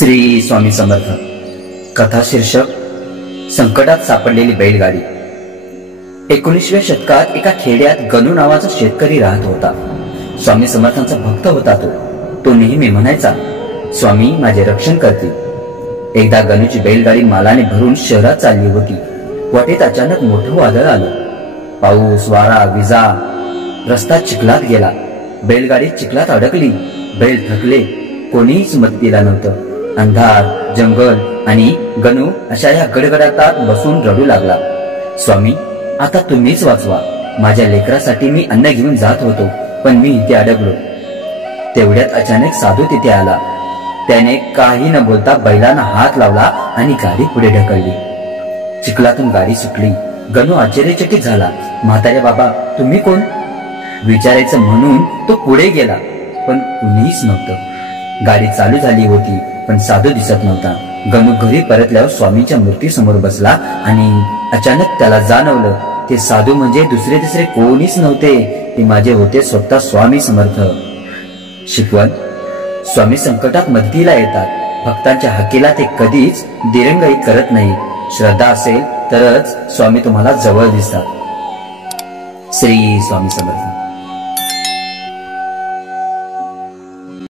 श्री स्वामी समर्थ। कथा शीर्षक संकटात सापडलेली बैलगाडी। 19व्या शतकात एका खेड्यात गणू नावाचा शेतकरी राहत होता। स्वामी समर्थांचा भक्त होता तो नेहमी म्हणायचा, स्वामी माझे रक्षण करतील। एकदा गणूची बैलगाडी मालाने भरून शहरात चालली होती। वाटेत अचानक मोठं वादळ आलं। पाऊस, वारा, विजा, रस्ता चिखलात गेला। बैलगाडी चिखलात अडकली। बैल थकले, कोणीच मदतीला नव्हतं। अंधार, जंगल आणि गणू अशा या गडगडाटात बसून रडू लागला। स्वामी आता तुम्हीच वाचवा, माझ्या लेकरासाठी मी अन्न घेऊन जात होतो, पण मी इथे अडकलो। तेवढ्यात अचानक साधू तिथे आला। त्याने काही न बोलता बैलांना हात लावला आणि गाडी पुढे ढकलली। चिखलातून गाडी सुटली। गणू आश्चर्यचकित झाला। म्हातारे बाबा तुम्ही कोण विचारायचं म्हणून तो पुढे गेला, पण कुणीच नव्हतं। गाडी चालू झाली होती, पण साधू दिसत नव्हता। गणू घरी परतल्यावर स्वामींच्या मूर्तीसमोर बसला आणि अचानक त्याला जाणवलं, ते साधू म्हणजे दुसरे कोणीच नव्हते, ते माझे होते स्वतः स्वामी समर्थ। शिकवण: स्वामी संकटात मदतीला येतात। भक्तांच्या हाकेला ते कधीच दिरंगाई करत नाही। श्रद्धा असेल तरच स्वामी तुम्हाला जवळ दिसतात। श्री स्वामी समर्थ।